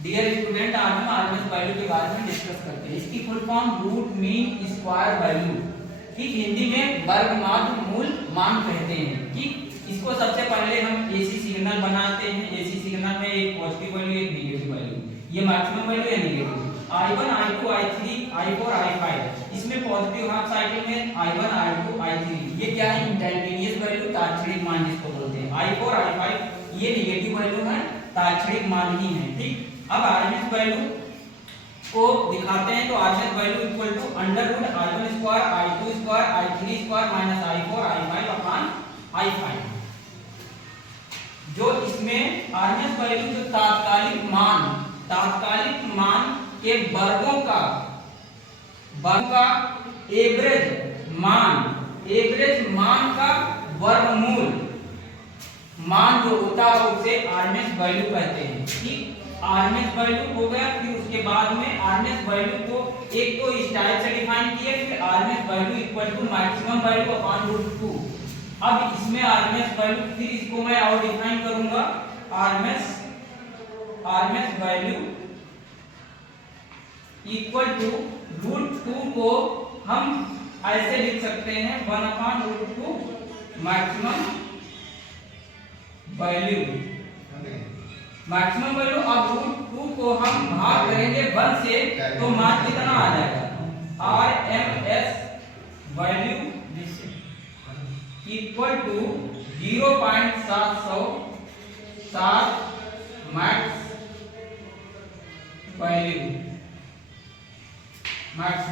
Dear student, आज हम RMS value के बारे में डिस्कस करते हैं। इसकी full form root mean square value, ठीक, हिंदी में वर्ग माध्य मूल मान कहते हैं। ठीक, इसको सबसे पहले हम एसी सिग्नल बनाते हैं। एसी सिग्नल में एक पॉजिटिव वैल्यू एक नेगेटिव वैल्यू, ये मैक्सिमम वैल्यू है negative. I1 I2 I3 I4 I5, इसमें पॉजिटिव हाफ साइकिल में I1 I2 I3, ये क्या है, इंस्टैन्टेनियस वैल्यू, तात्क्षणिक मान जिसको बोलते हैं। I4 I5 ये नेगेटिव वैल्यू है, तात्क्षणिक मान ही है। ठीक, अब आरएमएस वैल्यू को दिखाते हैं तो RMS value equal to under root I1 square I2 square I3 square minus I4 I5 upon I5। जो इसमें आरएमएस वैल्यू जो तात्कालिक मान के वर्गों का एवरेज मान का वर्गमूल मान जो होता है उसे आरएमएस वैल्यू कहते हैं। ठीक, आरएमएस वैल्यू हो गया, फिर उसके बाद में आरएमएस वैल्यू को एक तो इस टाइप से डिफाइन किया, फिर RMS value equal to maximum value upon root 2। अब इसमें आरएमएस वैल्यू, फिर इसको मैं और डिफाइन करूंगा। RMS value equal to root 2 को हम ऐसे लिख सकते हैं 1 अपॉन रूट 2 मैक्सिमम वैल्यू। अब रूट 2 को हम भाग करेंगे 1 से तो मान कितना आ जाएगा, RMS value equal to 0.707 max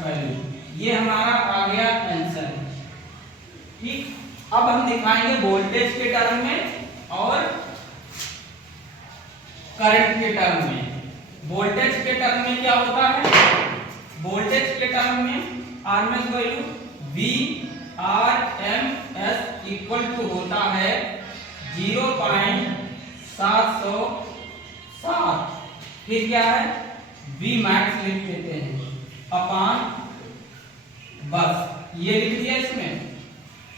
value, ये हमारा आ गया आंसर। ठीक, अब हम दिखाएंगे वोल्टेज के टर्म में और करंट के टर्म में। वोल्टेज के टर्म में क्या होता है, वोल्टेज के टर्म में RMS value Vrms equal to होता है 0.707, फिर क्या है V मैक्स लिख देते हैं अपॉन, बस ये लिख दिया। इसमें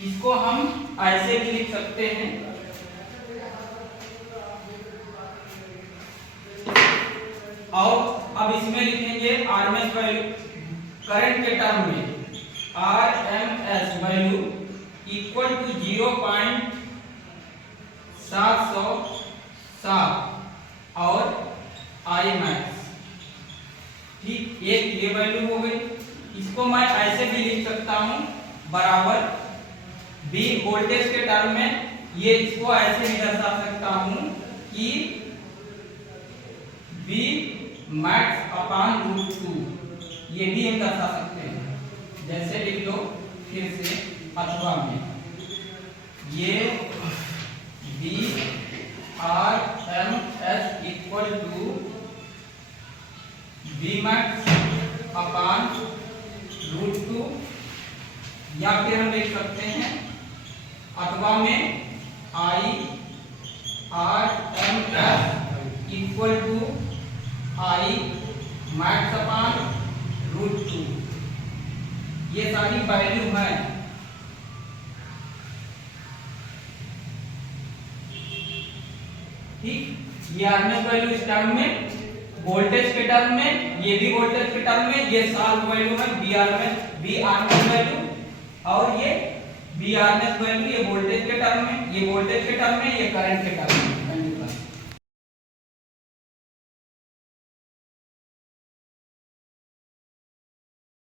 इसको हम ऐसे भी लिख सकते हैं, और अब इसमें लिखेंगे आरएमएस वैल्यू करंट के टर्म में आरएमएस वैल्यू इक्वल टू 0.707 और आई मैक्स। ठीक, एक ये वैल्यू हो गई। इसको मैं ऐसे भी लिख सकता हूं बराबर बी वोल्टेज के टर्म में, ये इसको ऐसे भी दर्शा सकता हूं कि बी मैक्स अपॉन रूट 2, ये भी हम दर्शा सकते हैं। जैसे लिख लो फिर से अथवा में, ये V RMS equal to V max upon root 2, या फिर हम लिख सकते हैं अथवा में I RMS equal to I max upon root 2। ये सारी वैल्यू है। ठीक, ये आरएमएस वैल्यू इस टर्म में, वोल्टेज के टर्म में, ये भी वोल्टेज के टर्म में, ये साल वैल्यू है बी आरएमएस वैल्यू, और ये बी आरएमएस वैल्यू ये वोल्टेज के टर्म में, ये वोल्टेज के टर्म में, ये करंट के टर्म में।